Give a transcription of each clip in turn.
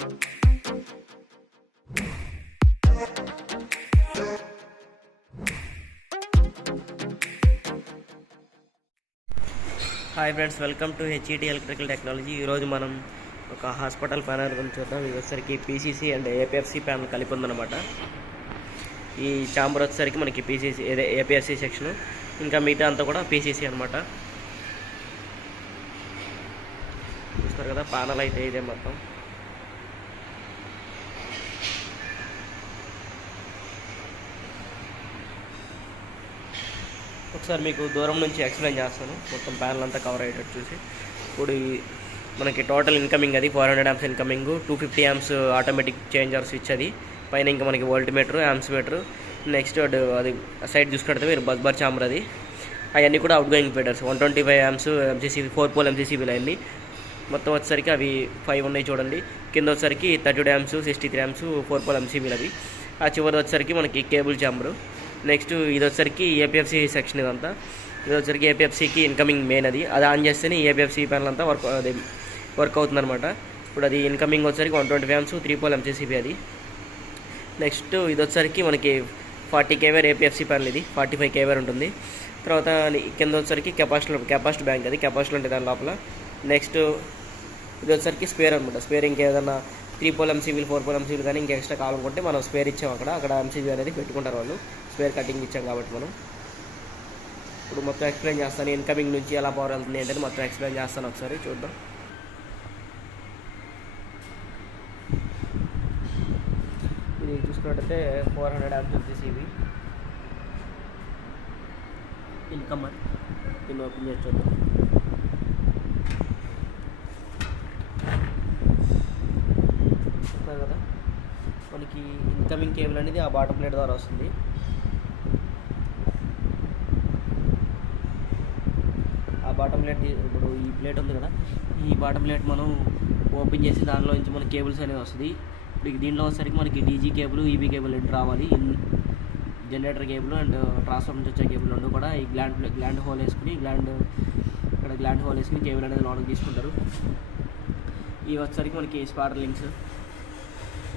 Hi friends, welcome to HET electrical technology. ఈరోజు మనం ఒక హాస్పిటల్ ప్యానల్ గురించి చూద్దాం. ఇది వచ్చేసరికి పీసీసీ అండ్ ఏపీఎఫ్సీ ప్యానల్ కలిపి ఉందన్నమాట. ఈ ఛాంబర్ వచ్చేసరికి మనకి పీసీసీ ఏపీఎఫ్సీ సెక్షన్, ఇంకా మిగతా అంతా కూడా పీసీసీ అనమాట. చూస్తారు కదా ప్యానల్ అయితే ఇదే మొత్తం. ఒకసారి మీకు దూరం నుంచి ఎక్స్ప్లెయిన్ చేస్తాను, మొత్తం ప్యానల్ అంతా కవర్ అయ్యేటట్టు చూసి. ఇప్పుడు మనకి టోటల్ ఇన్కమింగ్ అది 400 amps incoming, 250 amps automatic changer switch. అది పైన ఇంకా మనకి volt meter, amps meter. Next అది సైడ్ చూసుకుంటే మీరు బస్ బార్ ఛాంబర్, అది అవన్నీ కూడా outgoing feeders. 125 amps MCCB 4 pole ఎంసీసీబీలు అన్నీ మొత్తం వచ్చేసరికి అవి 5 ఉన్నాయి చూడండి. కింద వచ్చేసరికి 32 amps 63 amps 4 pole ఎంసీబీలు అవి. ఆ చివరి వచ్చేసరికి మనకి కేబుల్ ఛాంబరు. నెక్స్ట్ ఇది వచ్చేసరికి ఏపీఎఫ్సీ సెక్షన్. ఇదంతా ఇది వచ్చేసరికి ఏపీఎఫ్సీకి ఇన్కమింగ్ మెయిన్. అది ఆన్ చేస్తేనే ఏపీఎఫ్సీ ప్యానల్ అంతా వర్క్ అవుతుందన్నమాట. ఇప్పుడు అది ఇన్కమింగ్ వచ్చేసరికి 125 amps 3 pole ఎంసీసీబీ అది. నెక్స్ట్ ఇది వచ్చేసరికి మనకి 40 kW ఏపీఎఫ్సీ ప్యానల్. ఇది 45 kW ఉంటుంది. తర్వాత కింద వచ్చేసరికి కెపాసిటీ బ్యాంక్, అది కెపాసిటీ ఉంటుంది దాని లోపల. నెక్స్ట్ ఇది వచ్చేసరికి స్పేర్ అనమాట. స్పేర్ ఇంకేదన్నా 3 pole ఎంసీబీలు 4 pole ఎంసీబీలు కానీ ఇంకా ఎక్స్ట్రా కావాలనుకుంటే మనం స్పేర్ ఇచ్చాం. అక్కడ ఎంసీబీ అనేది పెట్టుకుంటారు వాళ్ళు, స్పేర్ కటింగ్ ఇచ్చాం కాబట్టి. మనం ఇప్పుడు మొత్తం ఎక్స్ప్లెయిన్ చేస్తాను, ఇన్కమింగ్ నుంచి ఎలా పవర్ వెళ్తుంది ఏంటంటే మొత్తం ఎక్స్ప్లెయిన్ చేస్తాను. ఒకసారి చూద్దాం. ఇది చూసుకున్నట్టయితే 400 amps ఎంసీబీ ఇన్కమర్. దీన్ని ఓపెన్ చేసి చూద్దాం. కదా మనకి ఇన్కమింగ్ కేబుల్ అనేది ఆ బాటమ్ ప్లేట్ ద్వారా వస్తుంది. ఆ బాటమ్ ప్లేట్, ఇప్పుడు ఈ ప్లేట్ ఉంది కదా, ఈ బాటమ్ ప్లేట్ మనం ఓపెన్ చేసి దానిలో నుంచి మనకి కేబుల్స్ అనేది వస్తుంది. ఇప్పుడు దీంట్లో వచ్చేసరికి మనకి డీజీ కేబుల్, ఈబీ కేబుల్ రెండు రావాలి. జనరేటర్ కేబుల్ అండ్ ట్రాన్స్ఫార్మర్ నుంచి వచ్చే కేబుల్ రెండు కూడా ఈ గ్లాండ్ హోల్ వేసుకుని గ్లాండ్ హోల్ వేసుకుని కేబుల్ అనేది లోనికి తీసుకుంటారు. ఇవి వచ్చేసరికి మనకి స్పాటర్ లింక్స్.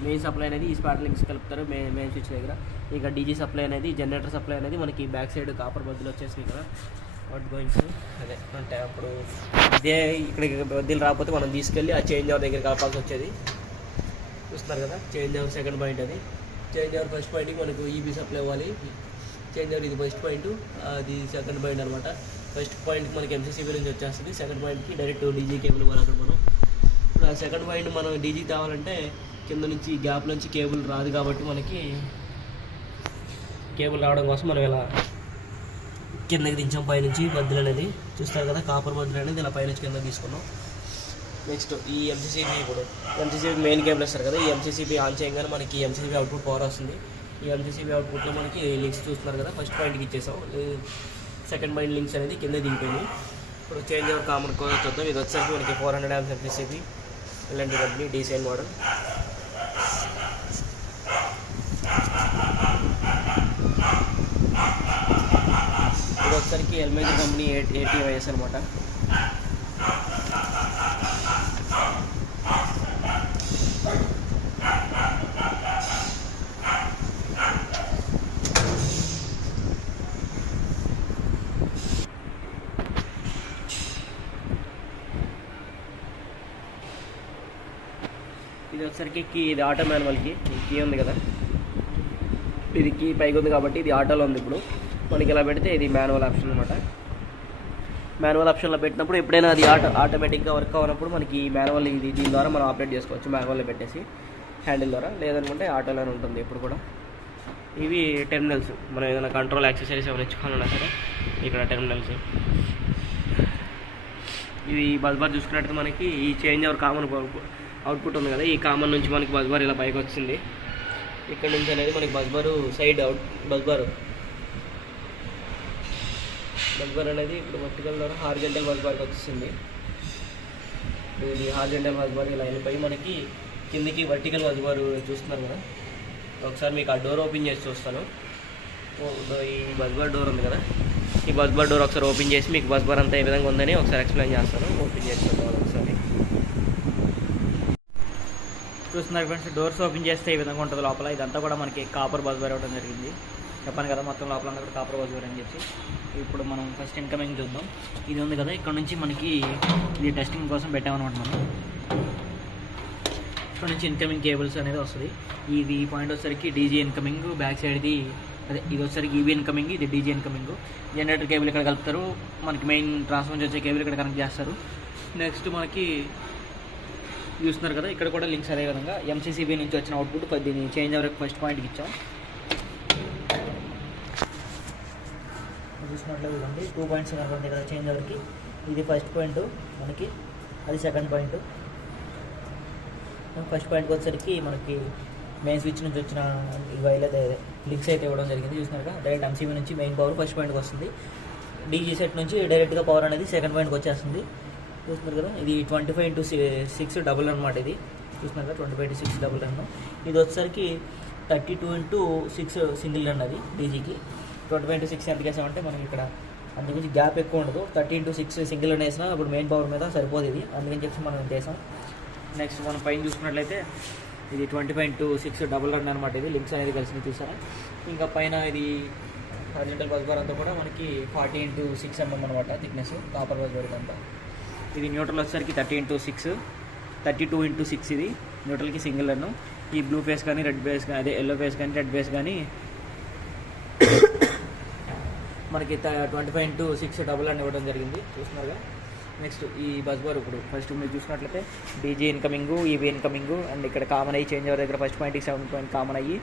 మెయిన్ సప్లై అనేది ఈ స్పాటర్ లింక్స్ కలుపుతారు మెయిన్ స్విచ్ దగ్గర. ఇంకా డీజీ సప్లై అనేది, జనరేటర్ సప్లై అనేది మనకి బ్యాక్ సైడ్ కాపర్ బద్దలు వచ్చేసినాయి కదా, అవుట్ గోయింగ్స్. అదే అంటే అప్పుడు ఇదే ఇక్కడికి బద్దీలు రాకపోతే మనం తీసుకెళ్ళి ఆ చేంజ్ అవర్ దగ్గర కలపాల్సి వచ్చేది. చూస్తున్నారు కదా, చేంజ్ అవర్ సెకండ్ పాయింట్. అది చేంజ్ అవర్ ఫస్ట్ పాయింట్కి మనకు ఈబీ సప్లై ఇవ్వాలి. చేంజ్ అవర్ ఇది ఫస్ట్ పాయింట్, అది సెకండ్ పాయింట్ అనమాట. ఫస్ట్ పాయింట్కి మనకి ఎంసీసీబీ నుంచి వచ్చేస్తుంది, సెకండ్ పాయింట్కి డైరెక్ట్ డీజీ కేబుల్ ఇవ్వాలి అక్కడ మనం. ఇప్పుడు ఆ సెకండ్ పాయింట్ మనం డీజీ కావాలంటే కింద నుంచి గ్యాప్ నుంచి కేబుల్ రాదు కాబట్టి మనకి కేబుల్ రావడం కోసం మనం ఇలా కిందకి దించాం. పైనుంచి బద్దలు అనేది చూస్తారు కదా, కాపర్ బద్దలు అనేది ఇలా పైనుంచి కింద తీసుకున్నాం. నెక్స్ట్ ఈ ఎంసీసీబీ, ఇప్పుడు ఎంసీసీబీ మెయిన్ కేబుల్ వస్తారు కదా, ఈ ఎంసీసీబీ ఆన్ చేయగానే మనకి ఎంసీసీబీ అవుట్పుట్ పవర్ వస్తుంది. ఈ ఎంసీసీబీ అవుట్పుట్లో మనకి లింక్స్ చూస్తున్నారు కదా, ఫస్ట్ పాయింట్కి ఇచ్చేసాం. సెకండ్ పాయింట్ లింక్స్ అనేది కింద దిగిపోయింది. ఇప్పుడు చేంజ్ అవర్ కామన్ కూడా చూద్దాం. ఇది వచ్చేసరికి మనకి 400 amps MCCB LNT company DCN model. ఇది వచ్చేసరికి ఎల్మేజర్ కంపెనీ 80YS అనమాట. ఇది వచ్చేసరికి కీ, ఇది ఆటో మాన్యువల్కి కీ ఉంది కదా, ఇది కీ పైకి ఉంది కాబట్టి ఇది ఆటోలో ఉంది. ఇప్పుడు మనకి ఇలా పెడితే ఇది మాన్యువల్ ఆప్షన్ అనమాట. మాన్యువల్ ఆప్షన్లో పెట్టినప్పుడు ఎప్పుడైనా అది ఆటోమేటిక్గా వర్క్ అవ్వనప్పుడు మనకి మాన్యువల్ దీని ద్వారా మనం ఆపరేట్ చేసుకోవచ్చు. మాన్యువల్లో పెట్టేసి హ్యాండిల్ ద్వారా, లేదనుకుంటే ఆటోలోనే ఉంటుంది ఎప్పుడు కూడా. ఇవి టెర్మినల్స్, మనం ఏదైనా కంట్రోల్ యాక్సెసరీస్ ఏమైనా ఇచ్చుకోవాలన్నా సరే ఇక్కడ టెర్మినల్స్. ఇవి బస్ బార్ చూసుకున్నట్టు మనకి ఈ చేంజ్ అవర్ కామన్ అవుట్పుట్ ఉంది కదా, ఈ కామన్ నుంచి మనకి బస్ బార్ ఇలా పైకి వచ్చింది. ఇక్కడ నుంచి అనేది మనకి bus bar side bus bar అనేది ఇప్పుడు వర్టికల్ ద్వారా హారిజాంటల్ బస్ బార్కి వచ్చేసింది. ఇది హారిజాంటల్ బస్ బార్ ఇలా వెళ్ళిపోయి మనకి కిందికి వర్టికల్ బస్ బార్ చూస్తున్నారు కదా. ఒకసారి మీకు ఆ డోర్ ఓపెన్ చేసి చూస్తాను. ఈ బస్ బార్ డోర్ ఉంది కదా, ఈ బస్ బార్ డోర్ ఒకసారి ఓపెన్ చేసి మీకు బస్ బార్ అంతా ఏ విధంగా ఉందని ఒకసారి ఎక్స్ప్లెయిన్ చేస్తాను. ఓపెన్ చేసి చూద్దాం ఒకసారి. చూస్తున్నారు ఫ్రెండ్స్, డోర్స్ ఓపెన్ చేస్తే ఈ విధంగా ఉంటుంది లోపల. ఇదంతా కూడా మనకి కాపర్ బస్ బార్ ఇవ్వడం జరిగింది. చెప్పాను కదా మొత్తం లోపల అంతా కూడా కాపర్ బస్ బార్ అని చెప్పి. ఇప్పుడు మనం ఫస్ట్ ఇన్కమింగ్ చూద్దాం. ఇది ఉంది కదా, ఇక్కడ నుంచి మనకి ఇది టెస్టింగ్ కోసం పెట్టామన్నమాట. మనం ఇక్కడ నుంచి ఇన్కమింగ్ కేబుల్స్ అనేది వస్తుంది. ఇది పాయింట్ వచ్చేసరికి డీజీ ఇన్కమింగ్, బ్యాక్ సైడ్ది అదే ఇది వచ్చేసరికి ఈవీ ఇన్కమింగ్, ఇది డీజీ ఇన్కమింగ్. జనరేటర్ కేబుల్ ఇక్కడ కలుపుతారు, మనకి మెయిన్ ట్రాన్స్ఫార్మర్ వచ్చే కేబుల్ ఇక్కడ కనెక్ట్ చేస్తారు. నెక్స్ట్ మనకి చూస్తున్నారు కదా, ఇక్కడ కూడా లింక్స్ అదేవిధంగా ఎంసీసీబీ నుంచి వచ్చిన అవుట్పుట్ దీన్ని చేంజ్ అవర్ ఫస్ట్ పాయింట్కి ఇచ్చాం. చూసినట్లయితే ఇవ్వండి 2 పాయింట్స్ కనపడుతుంది కదా చేంజ్ అవర్కి. ఇది ఫస్ట్ పాయింట్ మనకి, అది సెకండ్ పాయింట్. ఫస్ట్ పాయింట్కి వచ్చేసరికి మనకి మెయిన్ స్విచ్ నుంచి వచ్చిన ఇవైతే లింక్స్ అయితే ఇవ్వడం జరిగింది. చూసినారు కదా, డైరెక్ట్ ఎంసీబీ నుంచి మెయిన్ పవర్ ఫస్ట్ పాయింట్కి వస్తుంది. డీజీ సెట్ నుంచి డైరెక్ట్గా పవర్ అనేది సెకండ్ పాయింట్కి వచ్చేస్తుంది. చూస్తున్నారు కదా, ఇది 25x6 డబుల్ అనమాట. ఇది చూస్తున్నారు కదా 25x6 డబుల్ రన్. ఇది వచ్చేసరికి 32x6 సింగిల్ రన్. అది డీజీకి 25x6 ఎంత వేసామంటే మనకి ఇక్కడ అందుగురించి గ్యాప్ ఎక్కువ ఉండదు. 30x6 సింగిల్ రన్ వేసినా అప్పుడు మెయిన్ పవర్ మీద సరిపోదు ఇది, అందుకని చెప్పి మనం ఎంత వేసాం. నెక్స్ట్ మనం పైన చూసుకున్నట్లయితే ఇది 25x6 డబుల్ రన్ అనమాట. ఇది లింక్స్ అనేది కలిసి చూసారా. ఇంకా పైన ఇది హారిజాంటల్ బస్ బార్ అంతా కూడా మనకి 40x6 mm అనమాట థిక్నెస్ కాపర్ బస్ బార్ అంతా. ఇది న్యూట్రల్ వచ్చేసరికి 30x6, 32x6 ఇది న్యూట్రల్కి సింగిల్ రన్. ఈ బ్లూ ఫేస్ కానీ రెడ్ ఫేస్ కానీ, అదే ఎల్లో ఫేస్ కానీ రెడ్ ఫేస్ కానీ మనకి 25x6 డబుల్ రన్ ఇవ్వడం జరిగింది. చూస్తున్నారుగా. నెక్స్ట్ ఈ బస్ బార్ ఇప్పుడు ఫస్ట్ మీరు చూసినట్లయితే DG incoming, EV incoming and ఇక్కడ కామన్ అయ్యి చేంజ్ అవర్ దగ్గర ఫస్ట్ పాయింట్కి 7 పాయింట్ కామన్ అయ్యి,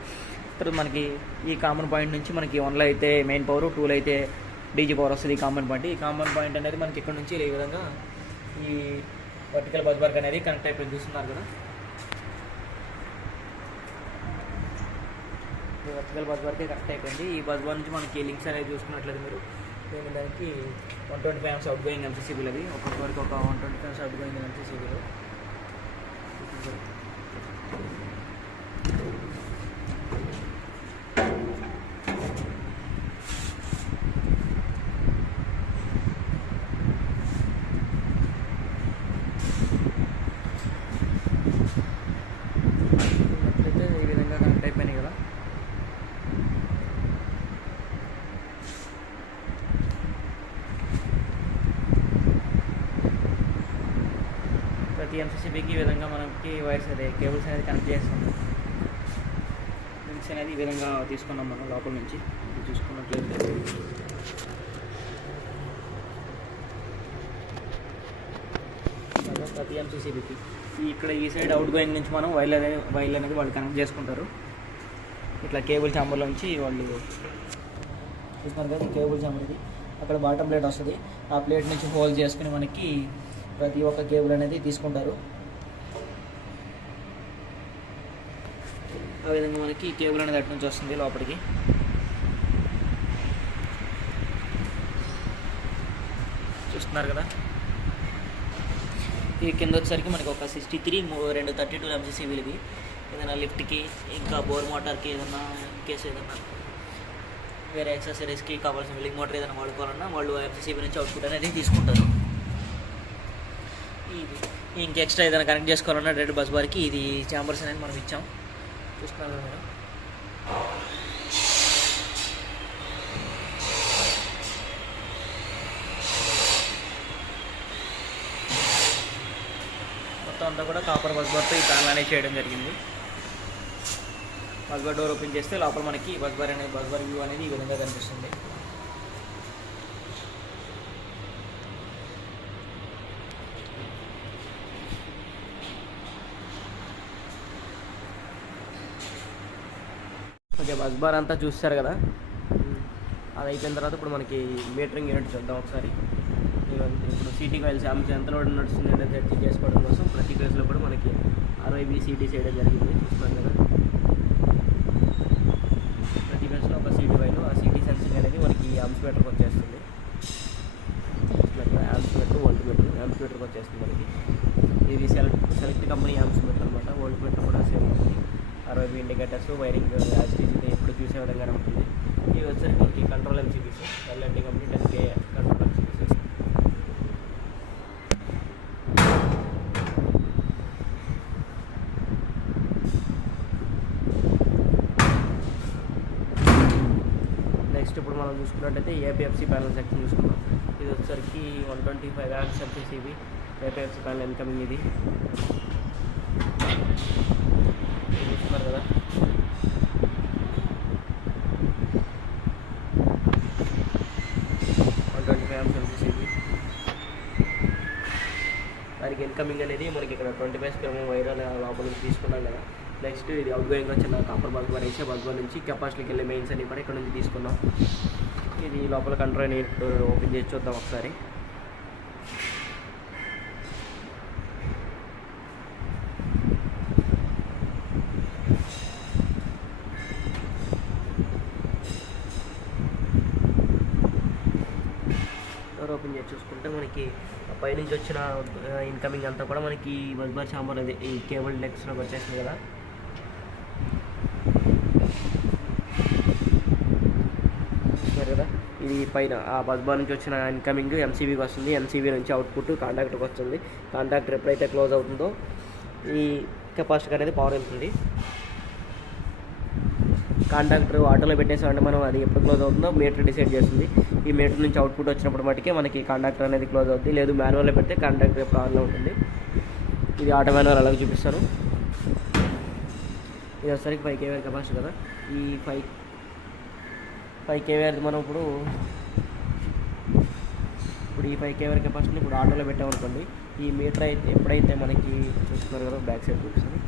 తర్వాత మనకి ఈ కామన్ పాయింట్ నుంచి మనకి 1లో అయితే మెయిన్ పవర్, 2లో అయితే డీజీ పవర్ వస్తుంది. ఈ కామన్ పాయింట్, ఈ కామన్ పాయింట్ అనేది మనకి ఇక్కడ నుంచి ఈ విధంగా ఈ వర్టికల్ బస్ బార్ అనేది కనెక్ట్ అయిపోయింది. చూస్తున్నారు కదా, ఈ వర్టికల్ బస్ బార్కి కనెక్ట్ అయిపోయింది. ఈ బస్ బార్ నుంచి మనకి లింక్స్ అనేది చూసుకున్నట్లయితే మీరు దానికి 125 amps అవుట్ గోయింగ్ ఎంసీసీబీలు. అవి ఒక్కొక్కరికి ఒక 125 amps అవుట్ గోయింగ్ ఎంసీసీబీలు. ఈ విధంగా కనెక్ట్ అయిపోయినాయి కదా. ప్రతి ఎంసీసీబీకి ఈ విధంగా మనకి వైర్స్ అదే కేబుల్స్ అనేది కనెక్ట్ చేస్తాం. లింక్స్ అనేది ఈ విధంగా తీసుకున్నాం మనం లోపల నుంచి. ఇది చూసుకున్నట్లయితే ప్రతి ఎంసీసీబీకి ఇక్కడ ఈ సైడ్ అవుట్ గోయింగ్ నుంచి మనం వైర్లు అనేది వాళ్ళు కనెక్ట్ చేసుకుంటారు. ఇట్లా కేబుల్ చాంబర్లో నుంచి వాళ్ళు చూస్తున్నారు కదా, కేబుల్ చాంబర్ ఇది. అక్కడ బాటమ్ ప్లేట్ వస్తుంది, ఆ ప్లేట్ నుంచి హోల్డ్ చేసుకుని మనకి ప్రతి ఒక్క కేబుల్ అనేది తీసుకుంటారు. ఆ విధంగా మనకి కేబుల్ అనేది అటు నుంచి వస్తుంది లోపలికి. చూస్తున్నారు కదా, ఈ కింద వచ్చేసరికి మనకి ఒక 63 2 32 ఎంసీసీబీలకి ఏదైనా లిఫ్ట్కి, ఇంకా బోర్ మోటార్కి, ఏదైనా కేసు ఏదైనా వేరే యాక్సెసరీస్కి కావాల్సిన మిల్లింగ్ మోటార్ ఏదైనా వాడుకోవాలన్నా వాళ్ళు ఎంసీసీబీ నుంచి అవుట్పుట్ అనేది తీసుకుంటారు. ఇది ఇంక ఎక్స్ట్రా ఏదైనా కనెక్ట్ చేసుకోవాలన్నా డైరెక్ట్ బస్ బార్కి ఇది ఛాంబర్స్ అనేది మనం ఇచ్చాం. చూస్తున్నారు కదా మీరు. మొత్తం అంతా కూడా కాపర్ బస్ బార్తో ఈ ప్యానల్ అనేది చేయడం జరిగింది. బస్ బార్ డోర్ ఓపెన్ చేస్తే లోపల మనకి బస్ బార్ వ్యూ అనేది ఈ విధంగా కనిపిస్తుంది. ఓకే, బస్ బార్ అంతా చూస్తారు కదా. అది అయిపోయిన తర్వాత ఇప్పుడు మనకి మీటరింగ్ యూనిట్ చూద్దాం ఒకసారి. ఇప్పుడు సిటీ కాయిల్స్ ఎంత లోడ్ నడుస్తుంది అనేది చెక్ చేసుకోవడం కోసం ప్రతి కేసులో కూడా మనకి RYB సిటీ చేయడం జరిగింది. చూస్తున్నాం కదా, ప్రతి కేసులో ఒక సిటీ వైలు, ఆ సిటీ సెన్సింగ్ అనేది మనకి యాంప్స్ మీటర్కి వచ్చేస్తుంది. Amps meter, volt meter, amps మీటర్కి వచ్చేస్తుంది మనకి. ఇది సెలెక్ట్ కంపెనీ యాంప్స్ మీటర్ అనమాట. వోల్ట్ మీటర్ కూడా సేమ్ ఉంటుంది. RYB ఇండికేటర్స్, వైరింగ్ యాజిటీజ్ ఎప్పుడు చూసే విధంగానే ఉంటుంది. ఇవి వచ్చేసరికి మనకి control MCBs, L&T company 10K control MCBs. Next ఇప్పుడు మనం చూసుకున్నట్టయితే ఏపీఎఫ్సీ ప్యానల్ సెక్షన్ చూసుకున్నాం. ఇది వచ్చేసరికి 125 amps ఎంసీసీబీ ఏపీఎఫ్సీ ప్యానల్ ఇన్కమింగ్. ఇది చూస్తున్నారు కదా, ఎంసీసీబీ దానికి ఇన్కమింగ్ అనేది మనకి ఇక్కడ 25 స్క్వేర్ వైర్ లోపల నుంచి తీసుకున్నాం కదా. నెక్స్ట్ ఇది అవుట్ గోయింగ్ వచ్చిన కాపర్ బస్ బార్ వేసే బస్ బార్ నుంచి కెపాసిటీకి వెళ్ళే మెయిన్స్ అన్ని కూడా ఇక్కడ నుంచి తీసుకున్నాం. ఇది లోపల కంట్రోల్ ఓపెన్ చేసి చూద్దాం ఒకసారి. డోర్ ఓపెన్ చేసి చూసుకుంటే మనకి పైనుంచి వచ్చిన ఇన్కమింగ్ అంతా కూడా మనకి బస్ బార్ చాంబర్ అది ఈ కేబుల్ నెక్స్ట్లోకి వచ్చేసింది కదా. కదా ఇది పైన ఆ బస్ బార్ నుంచి వచ్చిన ఇన్కమింగ్ ఎంసీబీకి వస్తుంది. ఎంసీబీ నుంచి అవుట్పుట్ కాంటాక్టర్కి వస్తుంది. కాంటాక్టర్ ఎప్పుడైతే క్లోజ్ అవుతుందో ఈ కెపాసిటర్ అనేది పవర్ వెళ్తుంది. కాంటాక్టర్ ఆటోలో పెట్టేసామంటే మనం అది ఎప్పుడు క్లోజ్ అవుతుందో మీటర్ డిసైడ్ చేస్తుంది. ఈ మీటర్ నుంచి అవుట్పుట్ వచ్చినప్పుడు మటుకే మనకి కాంటాక్టర్ అనేది క్లోజ్ అవుతుంది. లేదు మాన్యువల్లో పెడితే కాంటాక్టర్ ఎప్పుడు ఆన్లో ఉంటుంది. ఇది ఆటో మాన్యువల్ అలాగే చూపిస్తాను. ఇది వచ్చేసరికి 5 kVA కెపాసిటీ కదా. ఈ 5 kVA మనం ఇప్పుడు ఈ 5 kVA కెపాసిటీని ఇప్పుడు ఆటోలో పెట్టామనుకోండి. ఈ మీటర్ అయితే ఎప్పుడైతే మనకి చూస్తున్నారు కదా, బ్యాక్ సైడ్ చూపిస్తుంది.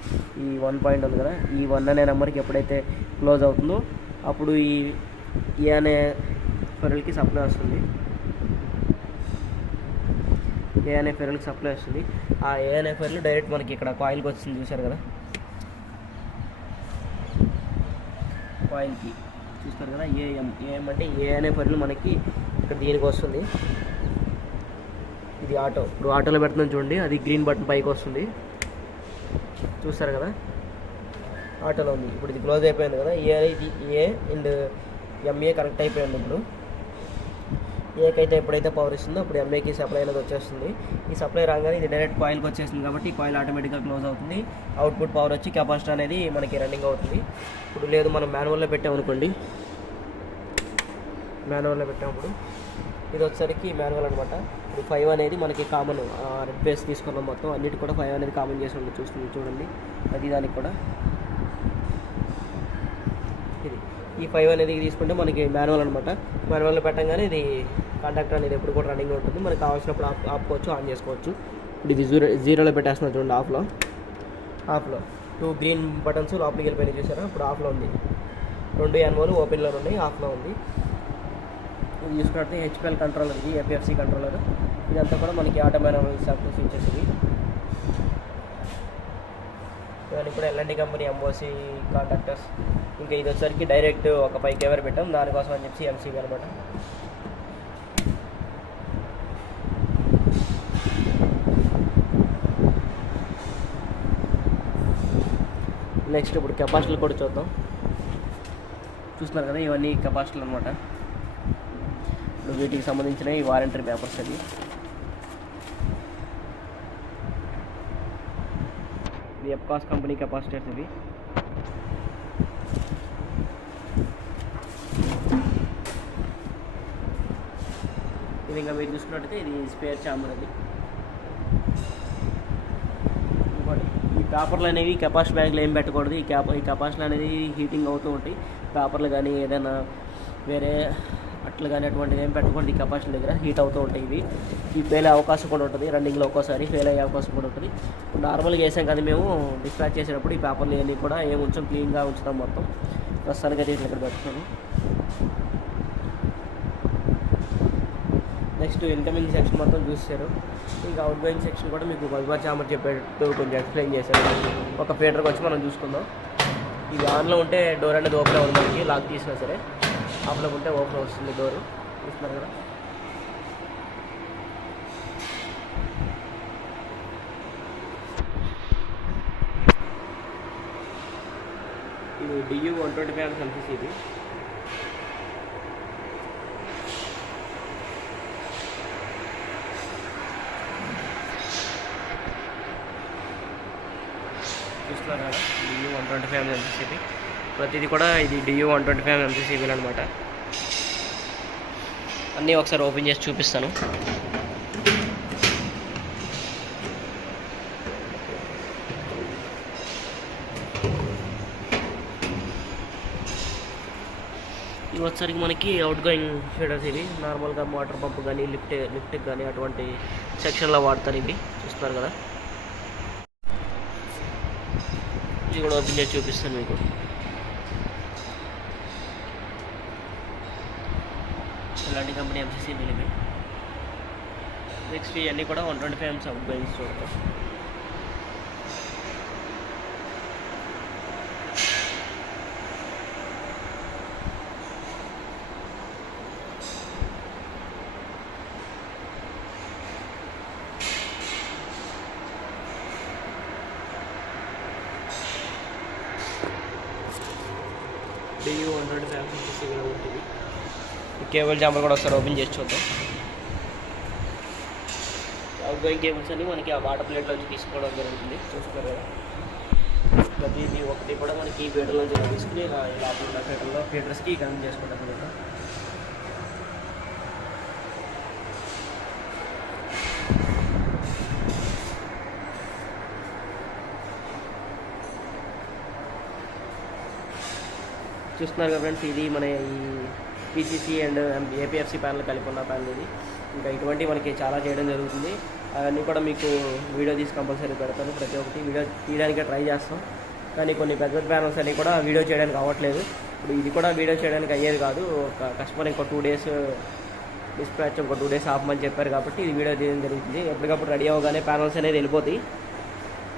ఈ 1 పాయింట్ ఉంది కదా, ఈ 1 అనే నెంబర్కి ఎప్పుడైతే క్లోజ్ అవుతుందో అప్పుడు ఈ ఏ అనే ఫెరల్కి సప్లై వస్తుంది. ఏ అనే ఫెరల్కి సప్లై వస్తుంది. ఆ ఏ అనే ఫెరల్ డైరెక్ట్ మనకి ఇక్కడ కాయిల్కి వస్తుంది. చూసారు కదా, కాయిల్కి చూస్తారు కదా, ఏఎం అంటే ఏ అనే ఫెరల్ మనకి ఇక్కడ దీనికి వస్తుంది. ఇది ఆటో, ఇప్పుడు ఆటోలో పెడుతున్నాం చూడండి, అది గ్రీన్ బటన్ పైకి వస్తుంది. చూస్తారు కదా, ఆటోలో ఉంది. ఇప్పుడు ఇది క్లోజ్ అయిపోయింది కదా. ఏ అండ్ ఎంఏ కనెక్ట్ అయిపోయింది. ఇప్పుడు ఏకైతే ఎప్పుడైతే పవర్ ఇస్తుందో అప్పుడు ఎంఏకి సప్లై అనేది వచ్చేస్తుంది. ఈ సప్లై రాగానే ఇది డైరెక్ట్ కాయిల్కి వచ్చేస్తుంది కాబట్టి కాయిల్ ఆటోమేటిక్గా క్లోజ్ అవుతుంది. అవుట్పుట్ పవర్ వచ్చి కెపాసిటర్ అనేది మనకి రన్నింగ్ అవుతుంది. ఇప్పుడు లేదు మనం మాన్యువల్లో పెట్టామనుకోండి, మాన్యువల్లో పెట్టినప్పుడు ఇది వచ్చేసరికి మాన్యువల్ అనమాట. ఇప్పుడు 5 అనేది మనకి కామన్, రెడ్ బేస్ తీసుకున్నాం మొత్తం అన్నిటి కూడా 5 అనేది కామన్ చేసి ఉంటుంది. చూడండి, అది దానికి కూడా ఇది ఈ 5 అనేది తీసుకుంటే మనకి మాన్యువల్ అనమాట. మాన్యువల్లో పెట్టంగానే ఇది కాంటాక్టర్ అనేది ఎప్పుడు కూడా రన్నింగ్ ఉంటుంది. మనకు కావాల్సినప్పుడు ఆపుకోవచ్చు, ఆన్ చేసుకోవచ్చు. ఇప్పుడు ఇది జీరోలో పెట్టేస్తున్నాం చూడండి. ఆఫ్లో 2 గ్రీన్ బటన్స్ లోపలికి వెళ్ళిపోయినాయి చూసారా. ఇప్పుడు ఆఫ్లో ఉంది. 2 యాన్వోలు ఓపెన్లో ఉన్నాయి, ఆఫ్లో ఉంది. ఇది చూసుకుంటే హెచ్పిఎల్ కంట్రోలర్, ఇది ఏపీఎఫ్సీ కంట్రోలర్. ఇదంతా కూడా మనకి ఆటోమేటిక్ సాఫ్ట్వేర్ ఫీచర్స్ ఇవి. ఇవన్నీ కూడా ఎల్ఎన్టీ కంపెనీ ఎంఓసి కాంటాక్టర్స్. ఇంకా ఇది వచ్చేసరికి డైరెక్ట్ ఒక 5 kVA పెట్టాం, దానికోసం అని చెప్పి ఎంసీబీ అనమాట. నెక్స్ట్ ఇప్పుడు కెపాసిటీలు కూడా చూద్దాం. చూస్తున్నారు కదా, ఇవన్నీ కెపాసిటీలు అనమాట. ఇప్పుడు వీటికి సంబంధించిన ఈ వారంటీ పేపర్స్ అవి. ఇది ఎప్కాస్ కంపెనీ కెపాసిటర్స్ ఇవి. ఇది ఇంకా మీరు చూసుకున్నట్టయితే ఇది స్పేర్ ఛాంబర్. అది ఈ పేపర్లు అనేవి కెపాసిటీ బ్యాగ్లో ఏం పెట్టకూడదు. ఈ కెపాసిటీలు అనేది హీటింగ్ అవుతూ ఉంటాయి. పేపర్లు కానీ ఏదైనా వేరే అట్లు కానీ అటువంటిది ఏం పెట్టకూడదు. ఈ కెపాసిటీ దగ్గర హీట్ అవుతూ ఉంటాయి. ఇవి ఫెయిల్ అయ్యే అవకాశం కూడా ఉంటుంది. రన్నింగ్లో ఒక్కోసారి ఫెయిల్ అయ్యే అవకాశం కూడా ఉంటుంది. నార్మల్గా వేసాం కదా మేము డిస్పాచ్ చేసేటప్పుడు ఈ పేపర్లు ఇవన్నీ కూడా కొంచెం క్లీన్గా ఉంచుతాం. మొత్తం ప్రస్తుతానికి అయితే ఇక్కడ పెట్టుకున్నాను. నెక్స్ట్ ఇన్కమింగ్ సెక్షన్ మొత్తం చూసారు. ఇంకా అవుట్ గోయింగ్ సెక్షన్ కూడా మీకు బల్బార్ చాంబర్ చెప్పేట్టు కొంచెం ఎక్స్ప్లెయిన్ చేశారు. ఒక ఫీడర్కి వచ్చి మనం చూసుకుందాం. ఇది ఆన్లో ఉంటే డోర్ అనేది ఓపెన్ అవ్వదు మనకి, లాక్ తీసినా సరే. ఆఫ్లో ఉంటే ఓపెన్ వస్తుంది డోరు. చూస్తున్నారు కదా, ఇది DU 125 ఎంసీసీ. ఇది చూస్తున్నారు కదా, DU 125 ఎంసీసీ. ప్రతిదీ కూడా ఇది DU 125 ఎంసీసీ అనమాట. అన్నీ ఒకసారి ఓపెన్ చేసి చూపిస్తాను. ఇవి వచ్చరికి మనకి అవుట్ గోయింగ్ షేడర్స్. ఇవి నార్మల్గా వాటర్ పంప్ కానీ లిఫ్ట్ కానీ అటువంటి సెక్షన్లో వాడతారు. ఇవి చూస్తున్నారు కదా. ఇది కూడా ఓపెన్ చేసి చూపిస్తాను మీకు. ఇలాంటి కంపెనీ ఎంసీసీ మిలిమి. నెక్స్ట్ ఇవన్నీ కూడా 125 amps అవుట్ గోయింగ్స్ చూడతాం. DU 125 amps ఎంసీసీ కూడా ఉంటుంది. ఈ కేబుల్ జాంపర్ కూడా ఒకసారి ఓపెన్ చేసి చూద్దాం. అవుట్ గోయింగ్ కేబుల్స్ అన్ని మనకి ఆ వాటర్ ప్లేట్లో నుంచి తీసుకోవడం జరుగుతుంది. చూస్తున్నారు కదా. ప్రతిదీ ఒకటి కూడా మనకి ఫీడర్లో తీసుకుని లోపల ఫీడర్స్కి కనెక్ట్ చేసుకుంటాం కదా. చూస్తున్నారు కదా ఫ్రెండ్స్, ఇది మన ఈ పీసీసీ అండ్ ఏపీఎఫ్సి ప్యానల్ కలిపి ఉన్న ప్యానల్ ఇది. ఇంకా ఇటువంటి మనకి చాలా చేయడం జరుగుతుంది. అవన్నీ కూడా మీకు వీడియో తీసి కంపల్సరీ పెడతాను. ప్రతి ఒక్కటి వీడియో తీయడానికే ట్రై చేస్తాం, కానీ కొన్ని పెద్ద ప్యానల్స్ అన్నీ కూడా వీడియో చేయడానికి అవ్వట్లేదు. ఇప్పుడు ఇది కూడా వీడియో చేయడానికి అయ్యేది కాదు. ఒక కస్టమర్ ఇంకో 2 days డిస్పాచ్, ఇంకో 2 days ఆపమని చెప్పారు కాబట్టి ఇది వీడియో తీయడం జరుగుతుంది. ఎప్పటికప్పుడు రెడీ అవ్వగానే ప్యానల్స్ అనేది వెళ్ళిపోతాయి.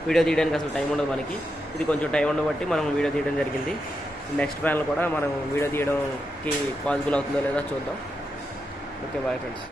వీడియో తీయడానికి అసలు టైం ఉండదు మనకి. ఇది కొంచెం టైం ఉండబట్టి మనం వీడియో తీయడం జరిగింది. నెక్స్ట్ ప్యానల్ కూడా మనం వీడియో తీయడానికి పాసిబుల్ అవుతుందో లేదో చూద్దాం. Okay, bye friends.